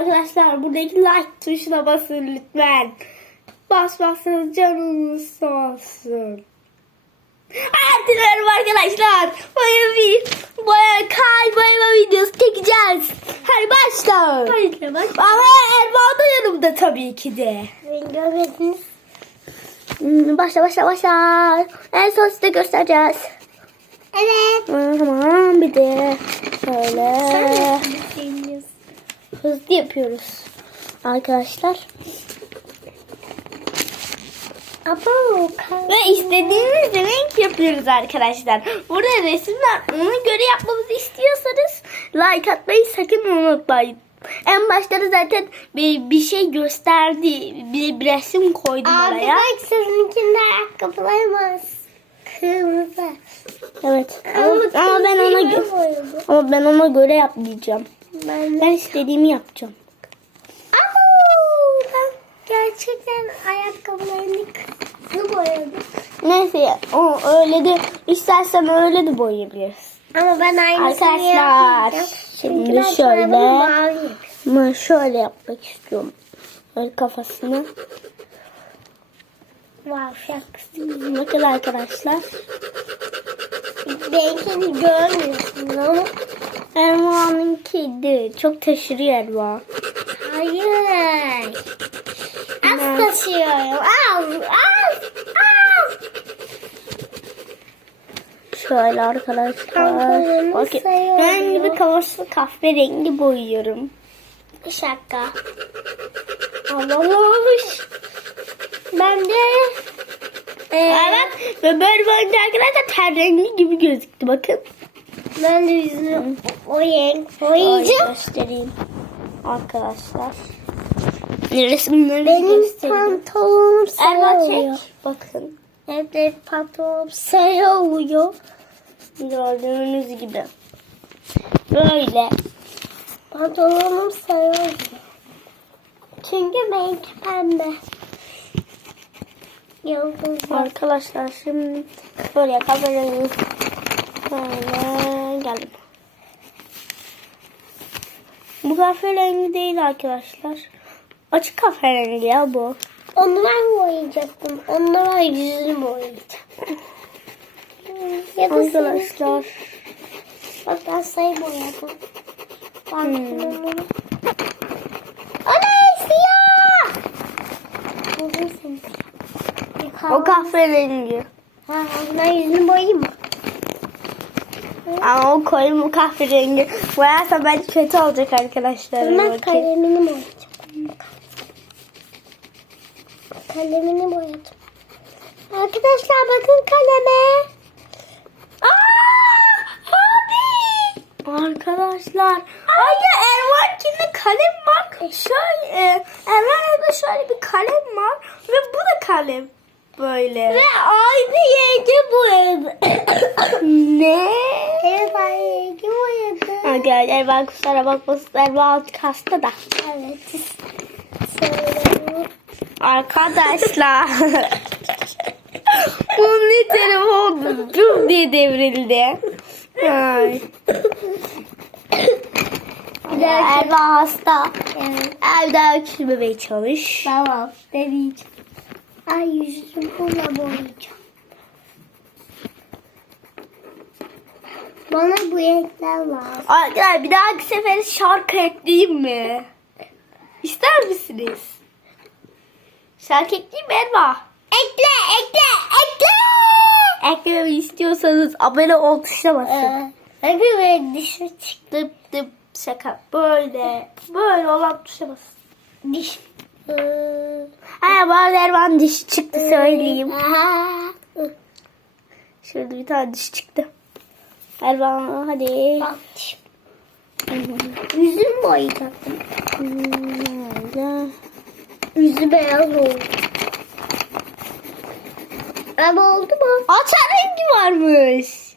Arkadaşlar buradaki like tuşuna basın lütfen. Basmazsanız canınız sağ olsun. Merhaba arkadaşlar. Baya bir baya kay boyama videosu çekeceğiz. Hadi başla. Hayır bak. Ama Erman da yanımda tabii ki de. Beni görmediniz. Hmm, Başla başla başla. En son size göstereceğiz. Evet. Tamam bir de şöyle Sen hızlı yapıyoruz. Arkadaşlar. Abo. Ve istediğimiz renk yapıyoruz arkadaşlar. Burada resimler ona göre yapmamızı istiyorsanız like atmayı sakın unutmayın. En başta da zaten bir, bir şey gösterdi. Bir, bir resim koydum Abi oraya. bak sizinkinde ayakkabılarımız. Kırmızı. Evet. Ama, ama ben ona kırmızıya gö- boyadım. ama ben ona göre yapmayacağım. Ben Ben istediğimi yapacağım. Abo. Ben gerçekten ayakkabılarını kırmızı boyadım. Neyse o öyle de istersen öyle de boyayabiliriz. Ama ben aynısını Arkadaşlar, şimdi Çünkü ben şöyle. şöyle yapmak istiyorum. Böyle kafasını. Wow şarkısı. Bakın arkadaşlar. Benimkini görmüyorsun ama. Erman'ınki de çok taşırıyor Erman. Hayır. Az taşıyorum. Az. Az. Az. Şöyle arkadaşlar. Bakın ben gibi kafası kahverengi boyuyorum. Şaka. Allah'mış. Ben de e, Evet. Ve böyle arkadaşlar ter rengi gibi gözüktü bakın. Ben de yüzünü o renk Şöyle boyayacağım. göstereyim. Arkadaşlar. Resimleri Benim göstereyim. pantolonum sarı oluyor. Bakın. Evet, pantolonum sarı oluyor. Gördüğünüz gibi. Böyle. Pantolonum sarı oluyor. Çünkü benimki pembe. Yıldız var. Arkadaşlar şimdi böyle kamerayı böyle geldim. Bu kahverengi değil arkadaşlar. Açık kahverengi ya bu. Onu ben boyayacaktım. Onunla ben yüzünü. Ya da senin. Arkadaşlar. Bak ben sayı boyadım. Pantolonum. Hmm. Siyah! Seni. O kahverengi. Ha, ben yüzünü boyayayım mı? Ama o koyu kahverengi. Boyarsa bence kötü olacak arkadaşlar. Ben kalemini boyayacağım. Kalemini boyadım. Arkadaşlar bakın kaleme. Aa, abi. Arkadaşlar. Ay ya Ervan'kinde kalem var. Şöyle. Ervan'da şöyle bir kalem var. Ve bu da kalem. Böyle. Ve aynı yenge boyadı. ne? evet aynı yenge boyadı. Arkadaşlar ben kusura bakmasın. Ervan alt hasta da. Evet. Arkadaşlar. Bunun ne telefonu cüm diye devrildi. Ay. Erva hasta. Evet. Evde öksürmemeye çalış. Tamam. Deneyeceğim. Ay yüzümü bununla boyayacağım. Bana bu renkler lazım. Arkadaşlar bir dahaki sefer şarkı ekleyeyim mi? İster misiniz? Şarkı ekleyeyim mi Erva? Ekle, ekle, ekle. Eklememi istiyorsanız abone ol tuşuna basın. Ee, böyle dişi çıktı. Dıp dıp şaka. Böyle. Böyle olan tuşa basın. Diş. Ee, Ay bana Ervan dişi çıktı söyleyeyim. Aa, Şurada bir tane diş çıktı. Ervan hadi. bak. Yüzümü boyayacaktım. Böyle. Yüzü beyaz oldu. Ama oldu mu? Ata rengi varmış.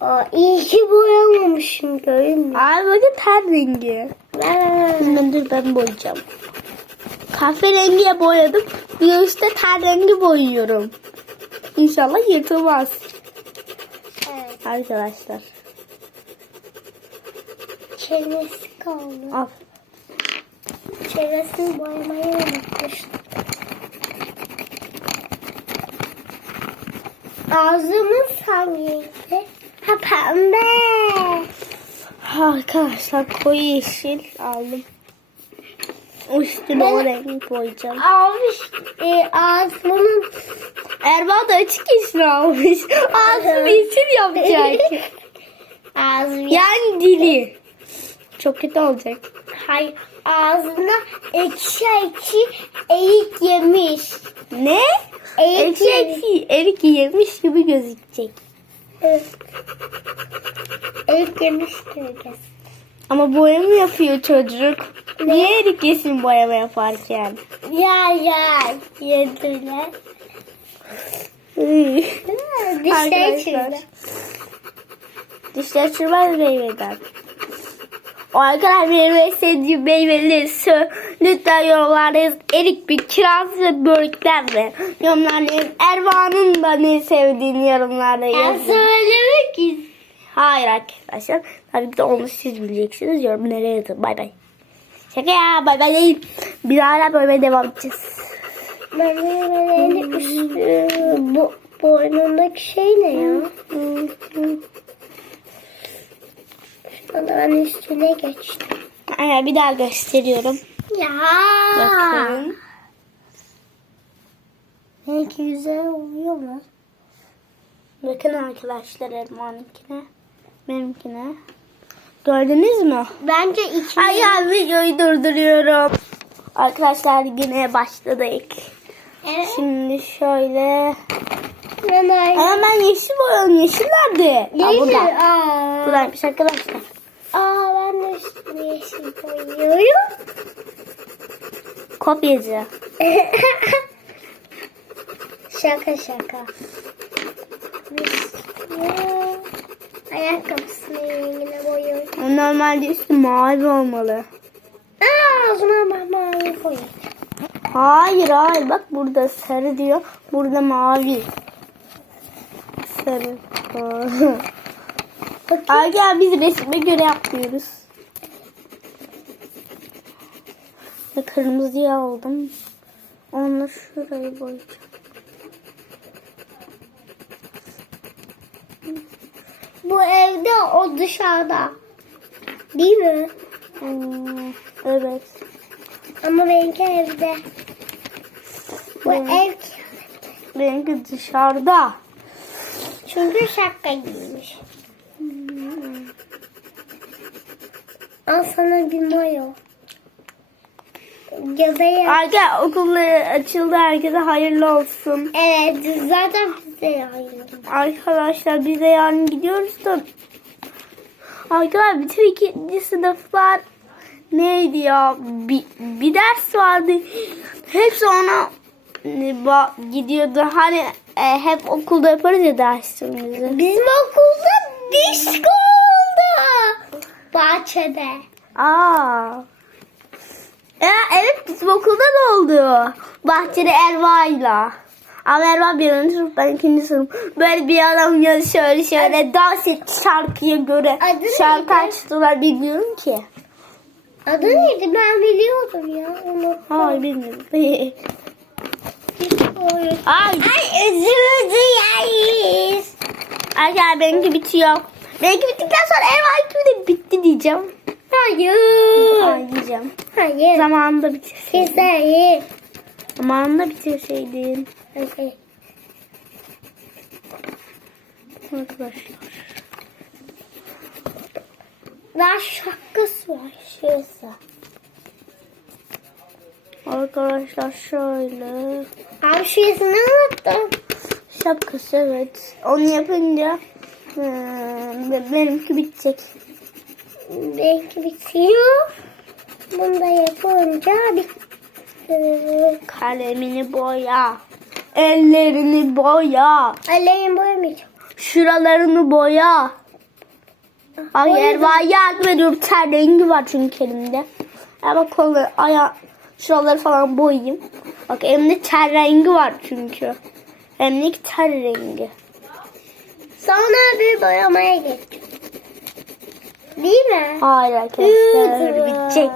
Aa, iyi ki boyamamışım görün mü? Ay bakın ter rengi. Dur dur ben boyayacağım. Kahverengiye boyadım. Bir üstte ter rengi boyuyorum. İnşallah yırtılmaz. Arkadaşlar. Çenesi kaldı. Al. Çevresini boyamayı unutmuştum. Ağzımız hangi renkli? Ha pembe. Arkadaşlar koyu yeşil aldım. Üstüne Ben- o renk boyayacağım. Abi e, ağzımın Erba da açık yeşil almış. Ağzını yeşil yapacak. ağzım yani dili. Çok kötü olacak. Hayır ağzına ekşi ekşi erik yemiş. Ne? Erik Ekşi yemiş. ekşi erik yemiş gibi gözükecek. Evet. Erik yemiş gibi göz. Ama boyama yapıyor çocuk. Niye erik yesin boyama yaparken? Ya ya yediler. Dişleri çürüdü. Dişler çürümez meyveden. O arkadaşlar en sevdiğim meyveleri sö- lütfen yorumlarda yazın. Erik bir kiraz ve börekler mi? Yorumlarda yazın. Erva'nın da ne sevdiğini yorumlarda Ben yazın. söylemek istiyorum. Hayır arkadaşlar. Tabii ki de onu siz bileceksiniz. Yorumlara yazın. Bay bay. Şaka ya bay bay değil. Biz hala böyle devam edeceğiz. Menemenin üstü bu boynundaki şey ne ya? Şu ben üstüne geçtim. Aynen bir daha gösteriyorum. Ya. Bakın. Belki güzel oluyor mu? Bakın arkadaşlar Erman'ınkine. Benimkine. Gördünüz mü? Bence iki. Ay ya videoyu durduruyorum. Arkadaşlar yine başladık. Evet. Şimdi şöyle. Aynı. Ama ben yeşil boyadım. Yeşil nerede? Aa, Yeşil. burada. Aa. Buradaymış arkadaşlar. Aa ben de yeşil koyuyorum. Kopyacı. şaka şaka. Ayakkabısını rengine boyuyorum. Normalde üstü mavi olmalı. Aa o zaman ben mavi koyayım. Hayır hayır bak burada sarı diyor. Burada mavi. Sarı. Ay gel biz resme göre yapmıyoruz. Ve kırmızıyı aldım. Onu şurayı boyayacağım. Bu evde o dışarıda. Değil mi? Hmm, evet. Ama benimki evde. Bu Hmm. ev Benimki dışarıda. çünkü şapka giymiş. Al sana bir mayo. Göbeğe. Ay gel okulları açıldı herkese hayırlı olsun. Evet zaten bize yayın. Arkadaşlar biz de yarın gidiyoruz da. Arkadaşlar bütün ikinci sınıflar neydi ya? Bir, bir ders vardı. Hepsi ona gidiyordu. Hani e, hep okulda yaparız ya derslerimizi. Bizim okulda disko oldu. Bahçede. Aa. Ya, evet bizim okulda da oldu. Bahçeli Erva'yla. Ama Erva birinci sınıf ben ikinci sınıf. Böyle bir adam ya şöyle şöyle dans et şarkıya göre. Adı Şarkı neydi? açtılar bilmiyorum ki. Adı neydi ben biliyordum ya. Unuttum. Hayır bilmiyorum. Ay. Ay özür dileriz. Arkadaşlar benimki bitiyor. Benimki bittikten sonra Erva de bitti diyeceğim. Hayır. Ay diyeceğim. Hayır. Zamanında bitirseydin. Güzel. Zamanında bitirseydin. Hadi. Arkadaşlar. Daha şapkası var. Şurası. Arkadaşlar şöyle. Abi şurasını unuttum. Şapkası evet. Onu yapınca eee, benimki bitecek. Belki bitiyor. Bunu da yapınca bitti. Kalemini boya. Ellerini boya. Aleyhim boyamayacağım. Şuralarını boya. Ay Boyadım. Erva'ya yardım ediyorum. Ter rengi var çünkü elimde. Ama kolu, aya, şuraları falan boyayayım. Bak elimde ter rengi var çünkü. Elimdeki ter rengi. Sonra bir boyamaya geçeceğim. Değil mi? Hayır arkadaşlar Hızlı. bitecek.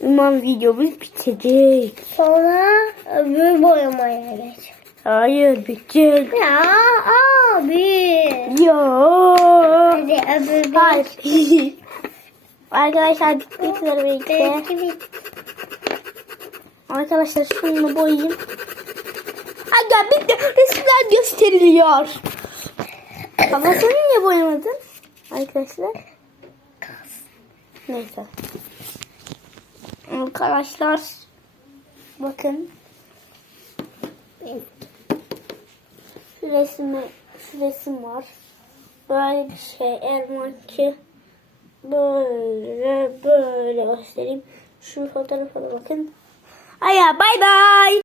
Umarım videomuz bitecek. Sonra öbür boyamaya geç. Hayır bitecek. Ya abi. Yo. Hadi öbür Hayır. Arkadaşlar bitmek üzere birlikte. Benimki bitti. Arkadaşlar şunu boyayayım. Aga bitti. Resimler gösteriliyor. Ama sen niye boyamadın? Arkadaşlar. Neyse. Arkadaşlar. Bakın. Şu resmi, şu resim var. Böyle bir şey. Erman ki böyle böyle göstereyim. Şu fotoğrafa bakın. Aya bay bay.